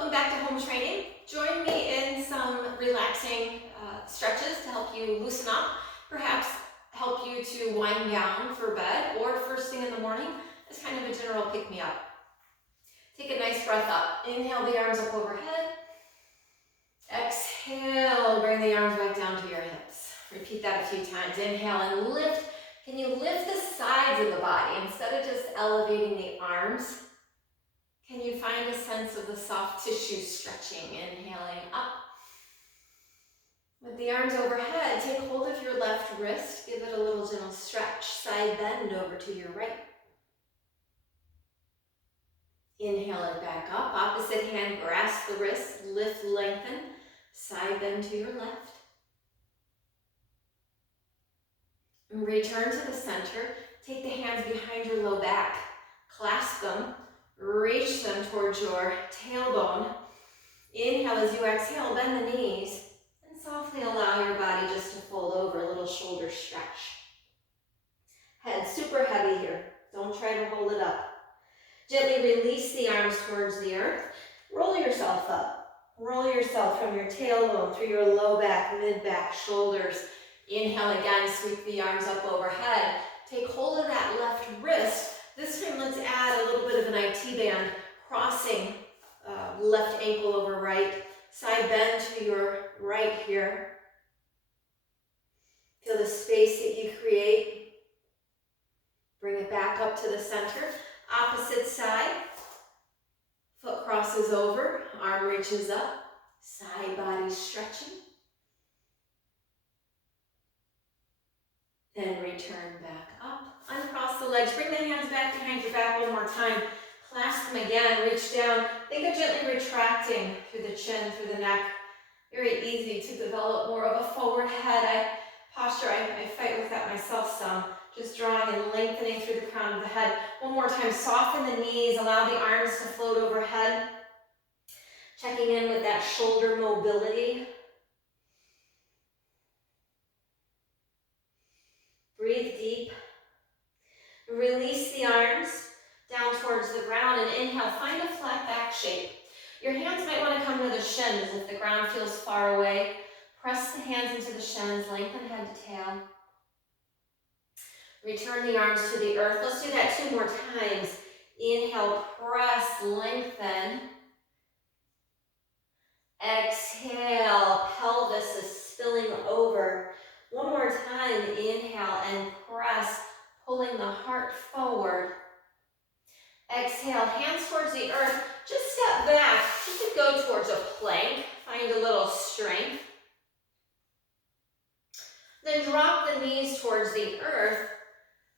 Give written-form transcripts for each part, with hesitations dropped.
Welcome back to home training. Join me in some relaxing stretches to help you loosen up, perhaps help you to wind down for bed or first thing in the morning as kind of a general pick-me-up. Take a nice breath up. Inhale the arms up overhead. Exhale, bring the arms back down to your hips. Repeat that a few times. Inhale and lift. Can you lift the sides of the body instead of just elevating the arms? Can you find a sense of the soft tissue stretching? Inhaling up. With the arms overhead, take hold of your left wrist. Give it a little gentle stretch. Side bend over to your right. Inhale it back up. Opposite hand, grasp the wrist. Lift, lengthen. Side bend to your left. And return to the center. Take the hands behind your low back. Clasp them. Reach them towards your tailbone. Inhale as you exhale, bend the knees, and softly allow your body just to fold over, a little shoulder stretch. Head super heavy here. Don't try to hold it up. Gently release the arms towards the earth. Roll yourself up. Roll yourself from your tailbone through your low back, mid back, shoulders. Inhale again, sweep the arms up overhead. Take hold of that left wrist. This time, let's add a little bit of an IT band, crossing left ankle over right, side bend to your right here. Feel the space that you create. Bring it back up to the center. Opposite side, foot crosses over, arm reaches up, side body stretching. Then return back up. Uncross the legs. Bring the hands back behind your back one more time. Clasp them again. Reach down. Think of gently retracting through the chin, through the neck. Very easy to develop more of a forward head. Posture, I fight with that myself some. Just drawing and lengthening through the crown of the head. One more time. Soften the knees. Allow the arms to float overhead. Checking in with that shoulder mobility. Breathe deep. Release the arms down towards the ground and inhale. Find a flat back shape. Your hands might want to come to the shins if the ground feels far away. Press the hands into the shins, lengthen head to tail. Return the arms to the earth. Let's do that 2 more times. Inhale, press, lengthen. Exhale, pelvis is spilling over. One more time, inhale and press, pulling the heart forward. Exhale, hands towards the earth. Just step back. You could go towards a plank. Find a little strength. Then drop the knees towards the earth.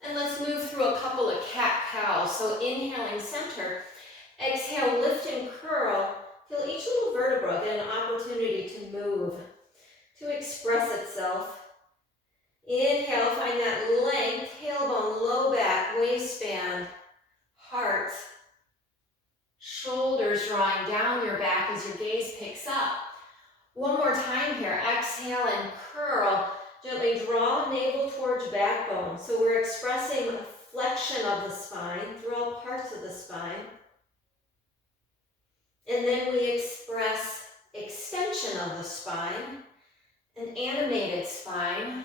And let's move through a couple of cat-cows. So inhaling center. Exhale, lift and curl. Feel each little vertebra get an opportunity to move, to express itself. Inhale, find that length, tailbone, low back, waistband, heart, shoulders drawing down your back as your gaze picks up. One more time here. Exhale and curl. Gently draw navel towards backbone. So we're expressing flexion of the spine through all parts of the spine. And then we express extension of the spine, an animated spine.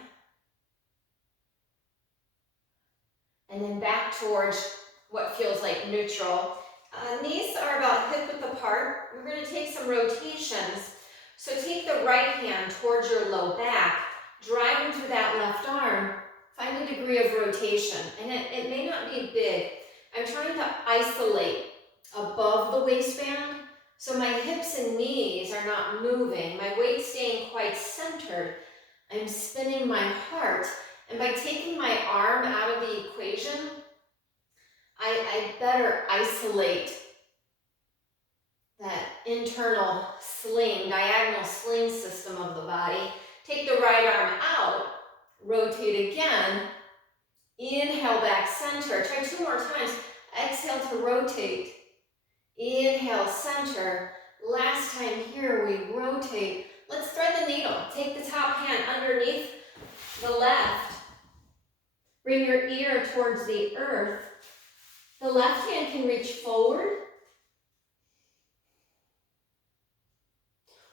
And then back towards what feels like neutral. Knees are about hip width apart. We're going to take some rotations. So take the right hand towards your low back, driving through that left arm. Find a degree of rotation. And it may not be big. I'm trying to isolate above the waistband. So my hips and knees are not moving. My weight staying quite centered. I'm spinning my heart. And by taking my arm out of the equation, I better isolate that internal sling, diagonal sling system of the body. Take the right arm out, rotate again. Inhale, back center. Try 2 more times. Exhale to rotate. Inhale, center. Last time here, we rotate. Let's thread the needle. Take the top hand underneath the left. Bring your ear towards the earth. The left hand can reach forward.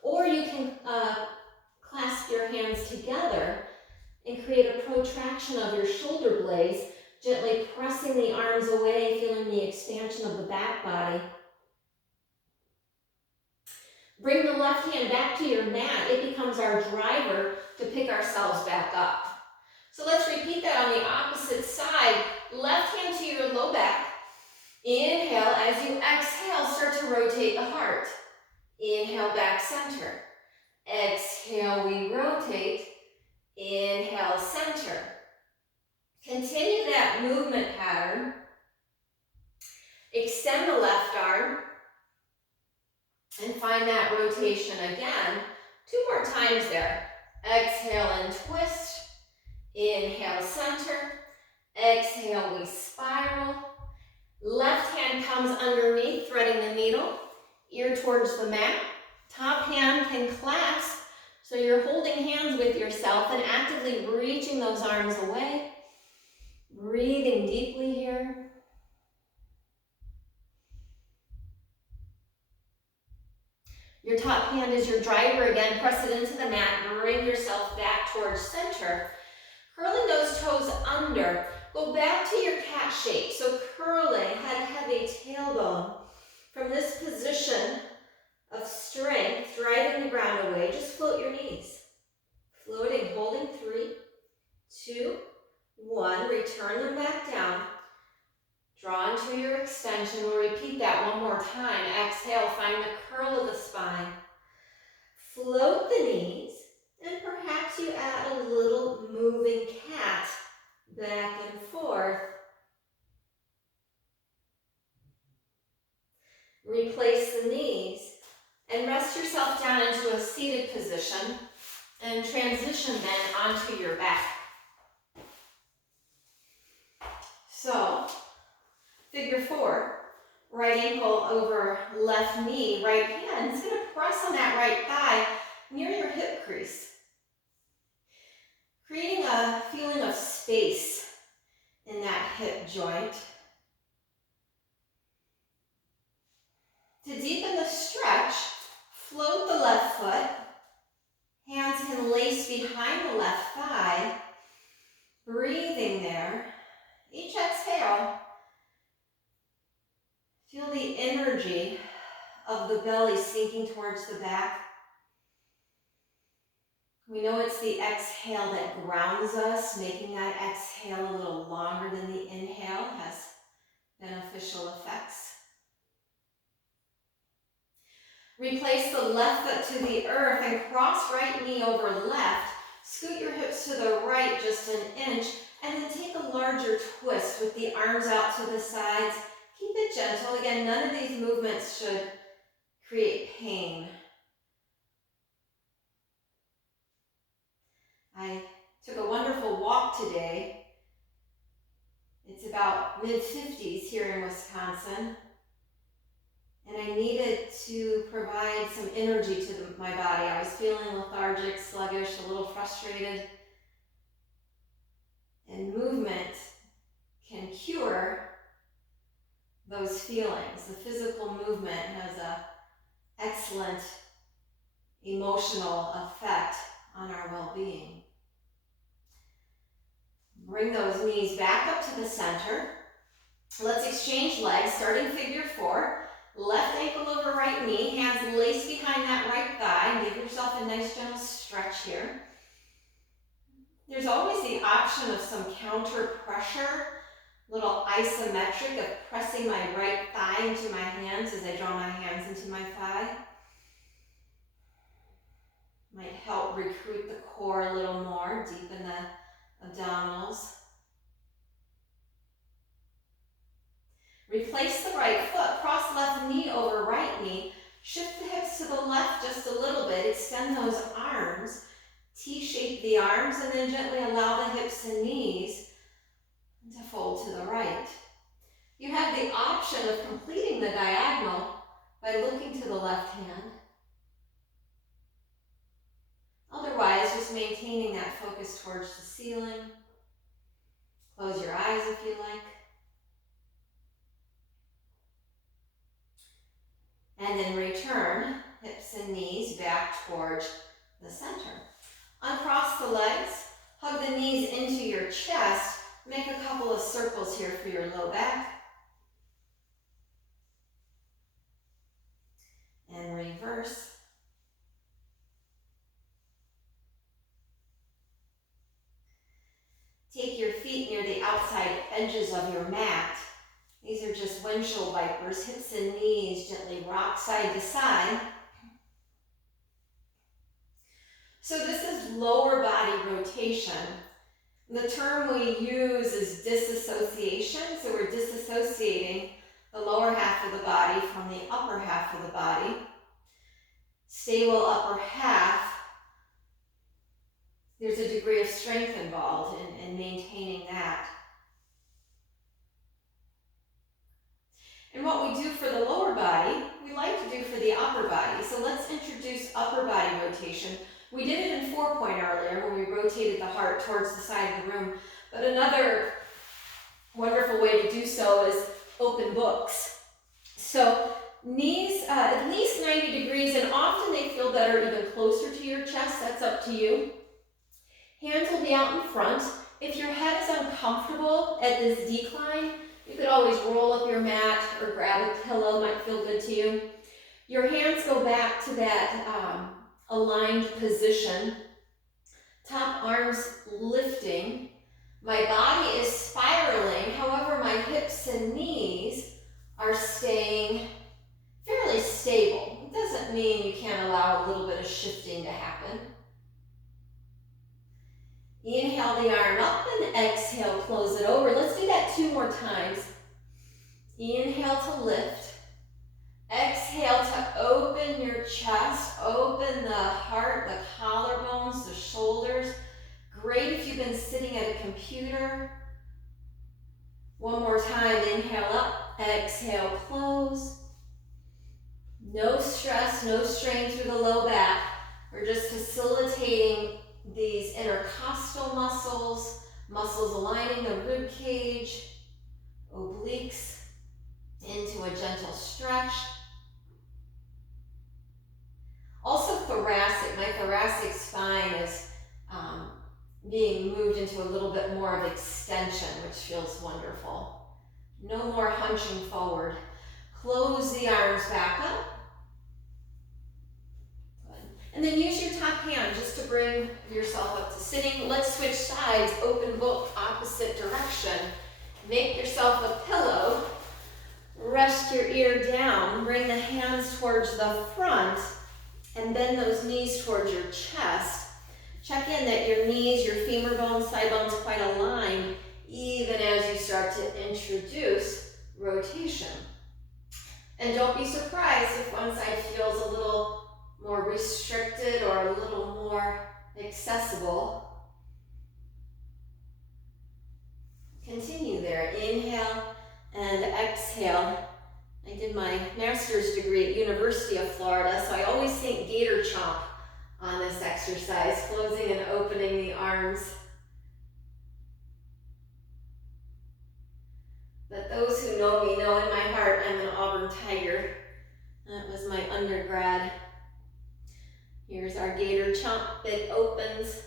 Or you can clasp your hands together and create a protraction of your shoulder blades, gently pressing the arms away, feeling the expansion of the back body. Bring the left hand back to your mat. It becomes our driver to pick ourselves back up. So let's repeat that on the opposite side. Left hand to your low back. Inhale. As you exhale, start to rotate the heart. Inhale, back center. Exhale, we rotate. Inhale, center. Continue that movement pattern. Extend the left arm and find that rotation again. 2 more times there. Exhale and twist. Inhale, center. Exhale, we spiral. Left hand comes underneath, threading the needle. Ear towards the mat. Top hand can clasp, so you're holding hands with yourself and actively reaching those arms away. Breathing deeply here. Your top hand is your driver again. Press it into the mat. Bring yourself back towards center. Curling those toes under. Go back to your cat shape. So curling, head heavy, tailbone. From this position of strength, driving the ground away, just float your knees. Floating, holding 3, 2, 1. Return them back down. Draw into your extension. We'll repeat that one more time. Exhale, find the curl of the spine. Float the knees, and perhaps you add a little moving cat back and forth. Replace the knees and rest yourself down into a seated position and transition then onto your back. So, figure 4, right ankle over left knee, right hand is going to press on that right thigh near your hip crease, creating a feeling of space in that hip joint. To deepen the stretch, float the left foot. Hands can lace behind the left thigh. Breathing there. Each exhale, feel the energy of the belly sinking towards the back. We know it's the exhale that grounds us, making that exhale a little longer than the inhale has beneficial effects. Replace the left foot to the earth and cross right knee over left. Scoot your hips to the right just an inch, and then take a larger twist with the arms out to the sides. Keep it gentle. Again, none of these movements should create pain. I took a wonderful walk today. It's about mid-50s here in Wisconsin. And I needed to provide some energy to my body. I was feeling lethargic, sluggish, a little frustrated. And movement can cure those feelings. The physical movement has an excellent emotional effect on our well-being. Bring those knees back up to the center. Let's exchange legs, starting figure 4. Left ankle over right knee, hands lace behind that right thigh, and give yourself a nice gentle stretch here. There's always the option of some counter pressure, little isometric of pressing my right thigh into my hands as I draw my hands into my thigh. Might help recruit the core a little more, deepen the abdominals. Replace the right foot, cross left knee over right knee, shift the hips to the left just a little bit, extend those arms, T-shape the arms, and then gently allow the hips and knees to fold to the right. You have the option of completing the diagonal by looking to the left hand. Otherwise, just maintaining that focus towards the ceiling. Close your eyes if you like. And then return, hips hips and knees back towards the center. Uncross the legs, hug the knees into your chest. Make a couple of circles here for your low back. And reverse. Take your feet near the outside edges of your mat. These are just windshield wipers, hips and knees gently rock side to side. So this is lower body rotation. The term we use is disassociation, so we're disassociating the lower half of the body from the upper half of the body. Stable upper half. There's a degree of strength involved in maintaining that. And what we do for the lower body, we like to do for the upper body. So let's introduce upper body rotation. We did it in 4-point earlier when we rotated the heart towards the side of the room. But another wonderful way to do so is open books. So knees at least 90 degrees, and often they feel better even closer to your chest. That's up to you. Hands will be out in front. If your head is uncomfortable at this decline, you could always roll up your mat or grab a pillow, might feel good to you. Your hands go back to that aligned position. Top arms lifting. My body is spiraling, however my hips and knees are staying fairly stable. It doesn't mean you can't allow a little bit of shifting to happen. Inhale the arm up and exhale, close it over. Let's do that 2 more times. Inhale to lift. Exhale to open your chest, open the heart, the collarbones, the shoulders. Great if you've been sitting at a computer. 1 more time, inhale up, exhale, close. No stress, no strain through the low back. We're just facilitating these intercostal muscles, muscles aligning the rib cage, obliques into a gentle stretch. Also thoracic, my thoracic spine is being moved into a little bit more of extension, which feels wonderful. No more hunching forward. Close the arms back up. And then use your top hand just to bring yourself up to sitting. Let's switch sides, open book, opposite direction. Make yourself a pillow. Rest your ear down. Bring the hands towards the front and bend those knees towards your chest. Check in that your knees, your femur bones, thigh bones quite aligned, even as you start to introduce rotation. And don't be surprised if one side feels a little more restricted or a little more accessible. Continue there. Inhale and exhale. I did my master's degree at University of Florida, so I always think gator chomp on this exercise, closing and opening the arms. But those who know me know in my heart I'm an Auburn Tiger. That was my undergrad. Here's our gator chomp. It opens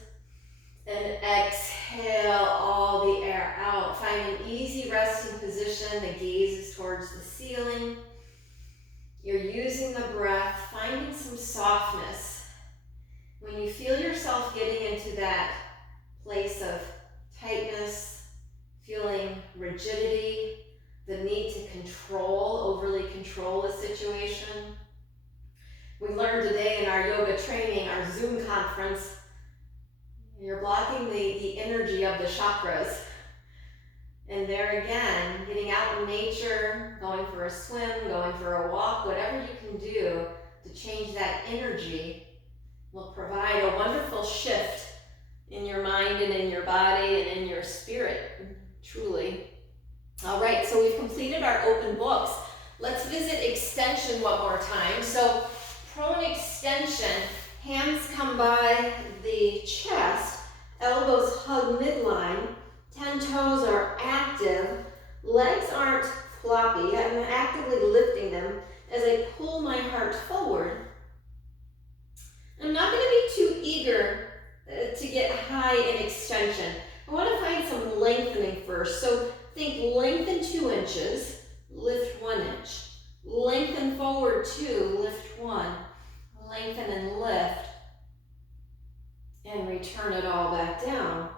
and exhale all the air out. Find an easy resting position. The gaze is towards the ceiling. You're using the breath, finding some softness. When you feel yourself getting into that place of tightness, feeling rigidity, the need to overly control a situation. We learned today in our yoga training, our Zoom conference, you're blocking the energy of the chakras. And there again, getting out in nature, going for a swim, going for a walk, whatever you can do to change that energy will provide a wonderful shift in your mind and in your body and in your spirit, truly. All right, so we've completed our open books. Let's visit extension one more time. So prone extension, hands come by the chest, elbows hug midline, 10 toes are active, legs aren't floppy, I'm actively lifting them as I pull my heart forward. 2, lift 1, lengthen and lift, and return it all back down.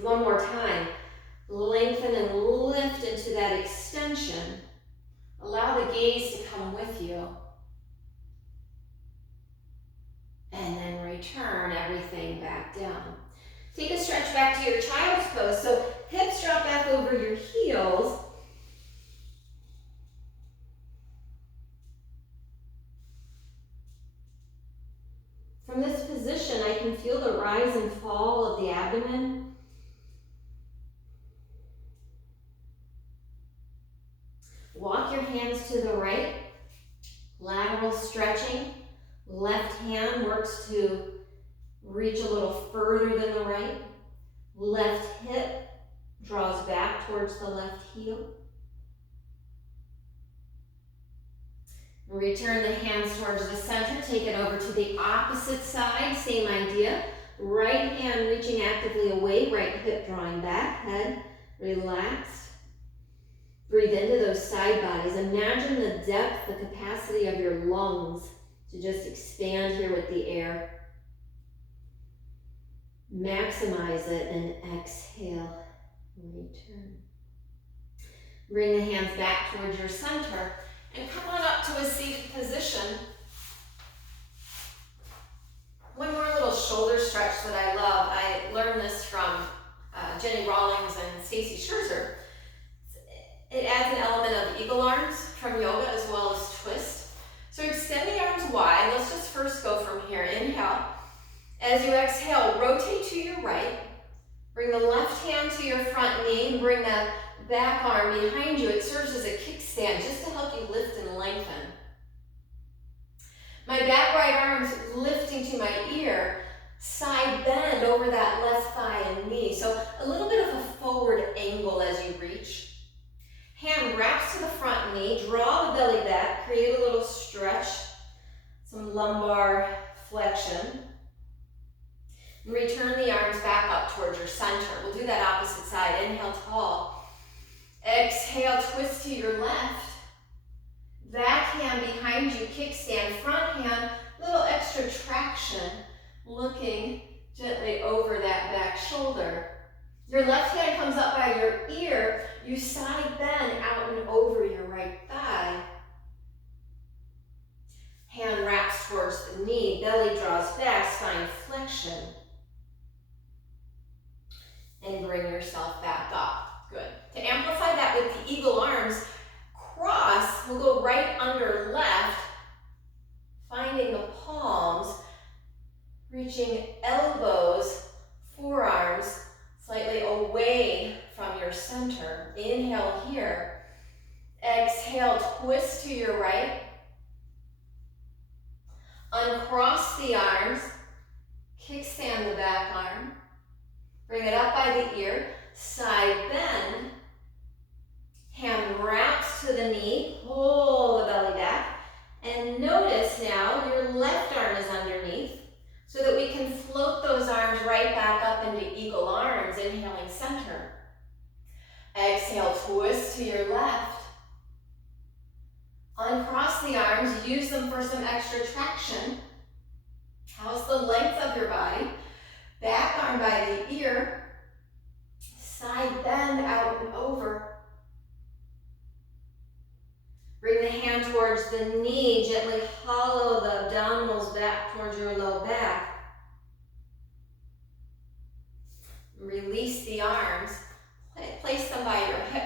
One more time, lengthen and lift into that extension. Allow the gaze to come with you. And then return everything back down. Take a stretch back to your child's pose. So hips drop back over your heels. From this position, I can feel the rise and fall of the abdomen. Walk your hands to the right, lateral stretching. Left hand works to reach a little further than the right. Left hip draws back towards the left heel. Return the hands towards the center. Take it over to the opposite side. Same idea. Right hand reaching actively away. Right hip drawing back. Head relaxed. Breathe into those side bodies. Imagine the depth, the capacity of your lungs to just expand here with the air. Maximize it and exhale. Return. Bring the hands back towards your center and come on up to a seated position. One more little shoulder stretch that I love. I learned this from Jenny Rawlings and Stacy Scherzer. It adds an element of eagle arms from yoga as well as twist. So extend the arms wide. Let's just first go from here. Inhale. As you exhale, rotate to your right. Bring the left hand to your front knee and bring the back arm behind you. It serves as a kickstand just to help you lift and lengthen. My back right arm's lifting to my ear. Side bend over that left thigh and knee. So a little bit of a forward angle as you reach. Hand wraps to the front knee, draw the belly back, create a little stretch, some lumbar flexion. And return the arms back up towards your center. We'll do that opposite side. Inhale, tall. Exhale, twist to your left. Back hand behind you, kickstand. Front hand, little extra traction, looking gently over that back shoulder. Your left hand comes up by your ear. You side bend out and over your right thigh. Hand wraps towards the knee. Belly draws back, spine flexion. And bring yourself back up. Good. To amplify that with the eagle arms, cross. We'll go right under left, finding the palms, reaching elbows, forearms, slightly away from your center. Inhale here. Exhale, twist to your right. Uncross the arms. Kickstand the back arm. Bring it up by the ear. Side bend. Hand wraps to the knee. Pull the belly back. And notice now your left arm is underneath, so that we can float those arms right back up into eagle arms, inhaling center. Exhale, twist to your left. Uncross the arms, use them for some extra traction. How's the length of your body? Back arm by the ear. Side bend out and over. Bring the hand towards the knee, gently hollow the abdominals back towards your low back. Release the arms. Place them by your hip